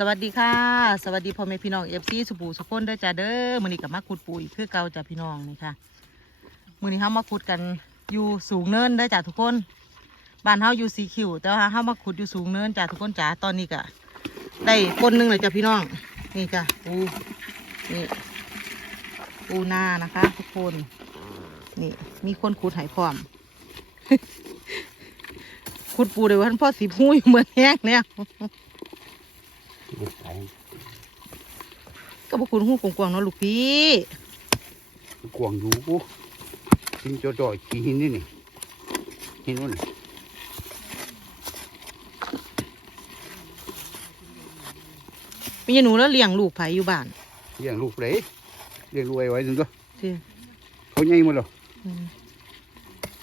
สวัสดีค่ะ สวัสดีพ่อแม่พี่น้องเอฟซีสุปูสุพนเด้อจ้าเด้อมื้อนี้กับมาขุดปูอีกคือเก่าจ้าพี่น้องนี่ค่ะมื้อนี้เฮามาขุดกันอยู่สูงเนินเด้จ้าทุกคนบ้านเฮาอยู่สีคิวแต่ว่าเฮามาขุดอยู่สูงเนินจ้าทุกคนจ้าตอนนี้ก็ได้คนหนึงเลยจ้าพี่น้องนี่จ้าปูนี่ปูนานะคะ ทุกคน นี่ มีคนขุดไหพร้อมขุดปูเดี๋ยววันพ่อสีพูอยู่เหมือนแห้งเนี่ย กไก่ก็บอกคุณหูกวางๆเนาะลูกพี่กวางอยู่กินจ่อยๆกินหินนี่นี่หินนู่นน่ะมีหนูแล้วเลี้ยงลูกไผอยู่บ้านเลี้ยงลูกเลยเลี้ยงลูกไว้ไว้จนตัวที่เขาใหญ่หมดหรออืม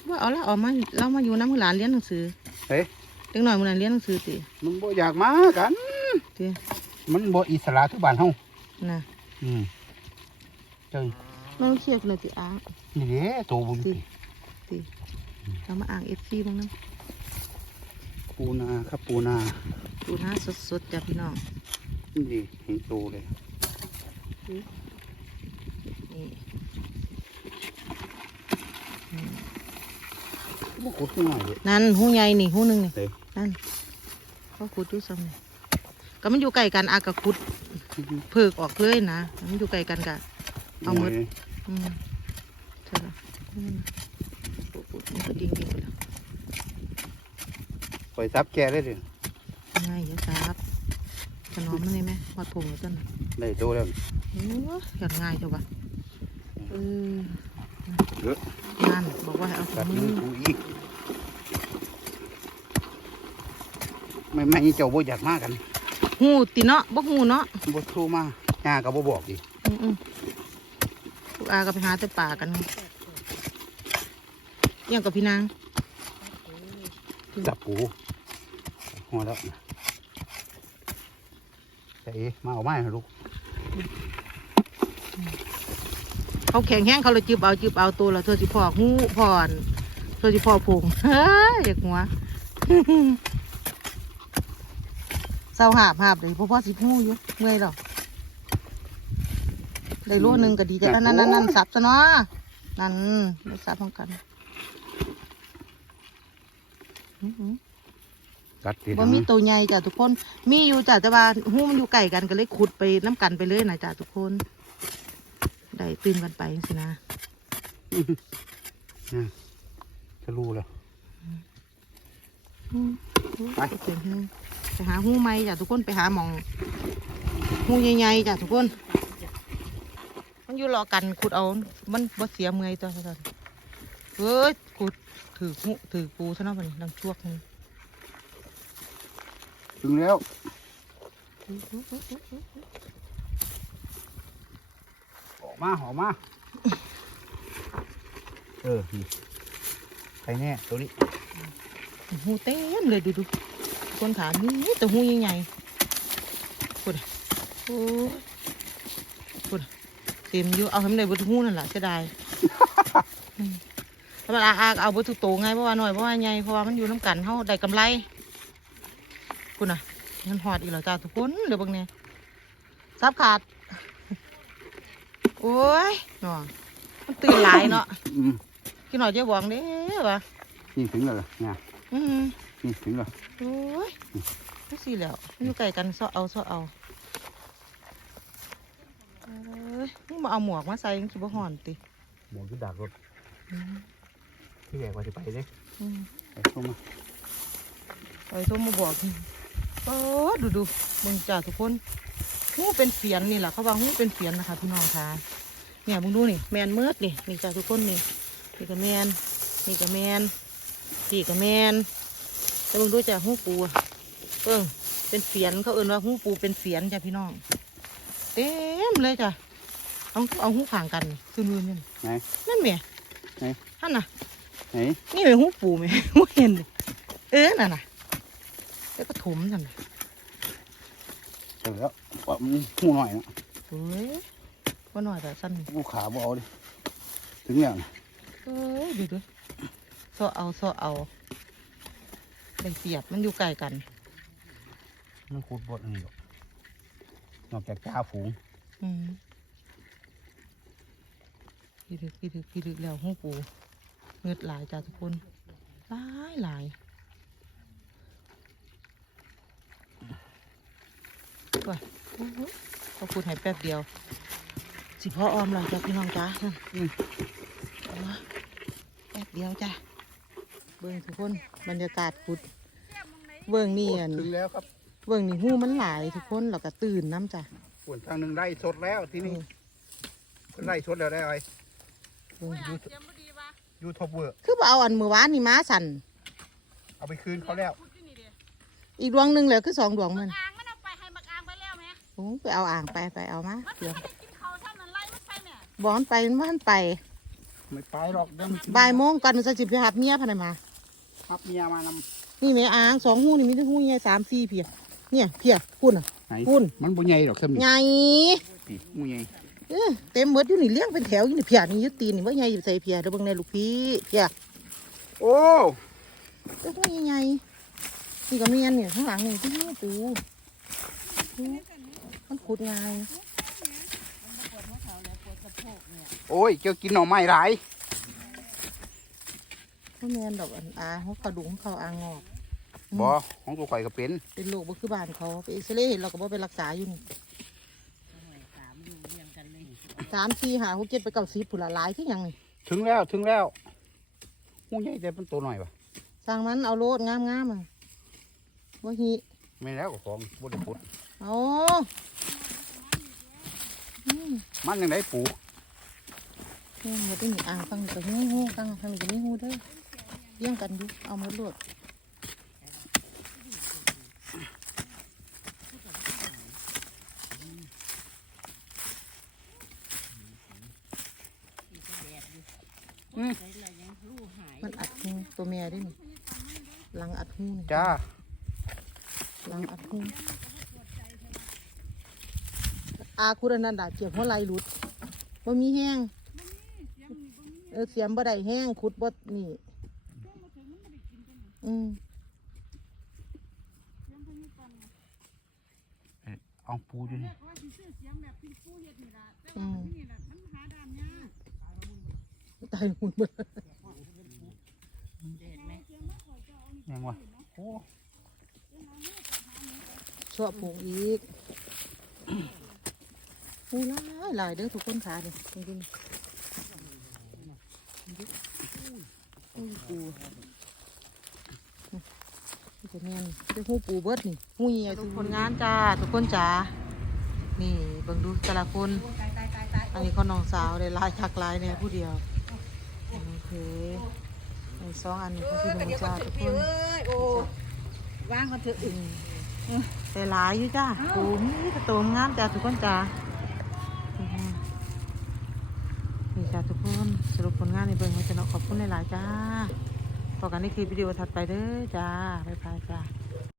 ว่าเอาละเอามาเรามาอยู่น้ำมือหลานเรียนหนังสือเฮ้ยเด็กหน่อยมือหลานเรียนหนังสือติมันบ่อยากมากัน ติมันบ่อิสระคือบ้านเฮาน่ะอืมเจ้าน้องเครียดเลยติอ้างนี่เด้โตบุญติติเรามาอ่างเอฟซีบ้างนะปูนาครับปูนาดูหน้าสดๆจ้ะพี่น้องนี่เห็นโตเลยนี่บ่ขุดขึ้นมาเลยนั่นหูใหญ่นี่หูหนึ่งนี่เฮ้ยนั่นก็ขุดอยู่ซ้ำนี่ ก็มันอยู่ใกล้กันอากะขุดเพิกออกเลยนะมันอยู่ใกล้กันกะเอาหมดอืมใช่ละอืมปุ๊บปุ๊บมันก็ดิ่งดิ่งไปแล้วปล่อยซับแกได้เลยง่ายอยาครับขนมมันนี่ไหมวัดผงแล้วต้นได้โตแล้วโอ้ยอยากง่ายจังวะเออเยอะนั่นบอกว่าให้เอากัถุดงมืมืออกูอีกไม่ไม่เจ้าบ่อยากมากัน หูติเนาะบ่หูเนาะบ่โทรมาหาก็บ่บอกดิอืมอืมพวกอาก็ไปหาแต่ป่ากันเอี่ยังกับพี่นางจับปูหัวแล้วนะแต่เอ๊ะมาเอาไม้ให้ลูกเขาแข็งแห้งเขาเลยจืบเอาจืบเอาตัวละเธอสิพอกหูพอนเธอสิพอกผงเฮ้ยอยากหัว เศร้าหาบหาบเลยเพราะพ่อสิพูอยู่เมื่อยหรอกได้รู้หนึ่งก็ดีจ้ะนั่นนั่นนั่นสับซะเนาะนั่นได้สับพร้อมกันอื้อหือกัดทีบ่มีตัวใหญ่จ้ะทุกคน มีอยู่จ้ะแต่ว่าหูมันอยู่ไกลกันก็เลยขุดไปน้ำกันไปเลยนะจ้ะทุกคน ได้ตื่นกันไปสินะจะรู้แล้วอืมไปโอเค ไปหาหูไม้จ้ะทุกคนไปหาหมองหูใหญ่ๆจ้ะทุกคน มันอยู่รอกันขุดเอา มันบ่เสียเมื่อยตัวเท่านั้นเฮ้ยขุดถือหูถือปูซะเนาะมันดังช่วกนึงถึงแล้วออกมาออกมาเออนี่ใครแน่ตัวนี้หูเต็มเลยดูดู คนถามนี่แต่หูใหญ่ๆขุดอะโอ้ยขุดอะเต็มอยู่เอาทำได้บนหูนั่นแหละเสียดายอืมธรรมดาอาก็เอาบนทุกโตไงเพราะว่าหน่อยเพราะว่าใหญ่เพราะว่ามันอยู่น้ำกันเฮาได้กำไรคุณน่ะมันหอดอีกแล้วจ้าทุกคนเดี๋ยวเบางเนี่ยซับขาด โอ้ยเนาะมันตื่นหลายเนาะอืมกินหน่อยเจ๊บวงเด้อวะนี่ถึงแล้วเหรอเนี่ยอืม นี่ถึงแล้วโอ้ยไม่สิแล้วมันอยู่ไกลกันเซาะเอาเซาะเอาเอ้ยนี่มาเอาหมวกมาใส่ยังสิบ่ห่อนติหมูที่ดักรถอืมที่ใหญ่กว่าจะไปเลยอืมไปเข้ามาไปโทรมาบอกนี่โอ้ดูดูมึงจ้าทุกคนหูเป็นเสียนนี่แหละเขาว่าหูเป็นเสียนนะคะพี่น้องค่ะเนี่ยมึงดูนี่แมนเมืดนี่นี่จ้าทุกคนนี่นี่ก็แมนนี่ก็แมนนี่ก็แมน แต่มึงดูจ้าหูปูอะเออเป็นเสียนเขาเอื่นว่าหูปูเป็นเสียนจ้าพี่น้อง เต็มเลยจ้ะเอาเอาหูข่างกันนี่คือมือนี่ไหนนั่นแหม่ไหนท่านน่ะไหนนี่เป็นหูปูไหมหูเห็นดิเออน่ะน่ะแล้วก็ถมนั่นน่ะเจอแล้วว่ามันหูหน่อยนะเฮ้ยว่าหน่อยแต่สั้นนี่หูขาบ่เอาดิถึงแล้วนะเอ้ยดูดูโซเอาโซเอา ได้เปรียบมันอยู่ไกลกัน มันขุดบดอันนี้หรอกอกจากจ้าฝูงอืมพี่ดึกพี่ดึกพี่ดึกแล้วหูปูเงือดหลายจ้าทุกคนหลายหลายว้าโอ้โหเขาพูดให้แป๊บเดียว สิพ่อออมหลังจากพี่น้องจ้าอืมเอามาแป๊บเดียวจ้าเบิ่งทุกคนบรรยากาศพุด เบิ่งนี่อันถึงแล้วครับเบิ่งนี่หูมันหลายทุกคนเราก็ตื่นน้ำจ้ะส่วนทางหนึ่งไร่สดแล้วที่นี่อืมเพิ่นไร่สดแล้วได้ไอ้เบิ่งดูยูทูบเบอร์คือบ่เอาอันมือวานนี่มาสั่นเอาไปคืนเขาแล้ว อีกดวงหนึ่งเหลือคือสองดวงมันอ่างมันเอาไปให้มักอ่างไปแล้วแม่โอ้ไปเอาอ่างไปไปเอามามันเดี๋ยวไม่ได้กินเขาวท่านนั้นไล่มันไปแม่บอนไปมันบ้านไปไม่ไปหรอกเดินบ่ายโมงก่อนมันจะสิไปหาเมียพะนันมารับเมียมาน นี่แม่อ่างสองหูนี่มีแต่หูใหญ่สามสี่เพียเนี่ยเพียคุณอะำไหนคุณ มันบ่ใหญ่หรอกสำใหนี่ญ่ปีมูใหญ่เอ้อเต็มหมดอยู่นี่เลี้ยงเป็นแถวอยู่นี่เพียนี่อยุตีนนี่ว่าใหญ่อยู่ใส่เพียเดี๋ยวเบิ่งในลูกพี่เพียโอ้เจ้าหูใหญ่ๆนี่ก็เมียนเนี่ยข้างหลังนี่ที่หูปูดูมันขุดง่าย โอ้ยเจ้ากินหน่อไม้หลาย เพราะแมนดอกอันอาเขากระดุงเขาอางงอกบ่ของตัวข่อยก็เป็น เป็นโรคบ่คือบ้านเขาไปเอ็กซเรย์เห็นเราก็บ่ไปรักษาอยู่นี่สามสี่ห้าหกเจ็ดไปเก้าสิบผุนละหลายคือหยังนี่ถึงแล้วถึงแล้วมูใหญ่แต่เป็นตัวหน่อยปะสร้างมันเอาโลดงามงามๆอะบ่ฮีไม่แล้วก็ของบ่ได้พุดเอาอืมมันยังไงปูเนี่ยมันได้หนีอ่างฟังนี่ก็หูหูฟังฟังนี่ก็มีหูเด้อ เลี้ยงกันอยู่เอามาโลดอืมมันอัดหูตัวแม่ได้นี่หลังอัดหูนี่จ้าหลังอัดหูอาคุณอนันดาเจ็บหัวไหล่หลุดว่ามีแห้งเออเสียมบ่ได้แห้งขุดบ่นี่ อืมเอาปูอยู่นี่ว่าสิซื้อเสียงแบบพี่ผู้เฮ็ดนี่ล่ะแต่อืว่ามนี่ล่ะมันหาดามยากตายหุ่นเบ่แม่งวะโอ้ชั่วปลูกอีกปูหลายหลายเด้อทุกคนขาเด้จริงๆอุ้ยปูนี่ จะแม่นจะหูปูเบิดนี่หูใหญ่ยทุกคนงานจ้าทุกคนจ้านี่เบิ่งดูแต่ละคน อันนี้เขาน้องสาวได้ลายคักลายเนี่ยผู้เดียวโอเคไอ้สองอันนี้ของพี่หนุ่มจ้าทุกคนโอ้วางกันเถอะอึ่งแต่หลายอยู่จ้าโอ้มีกระโตมงามจ้าทุกคนจ้านี่จ้าทุกคนสรุปผลงานในเบิ่งไว้จะเนาะขอบคุณหลายๆจ้า พอกันในคลิปวิดีโอถัดไปเด้อจ้าบ๊ายบายจ้า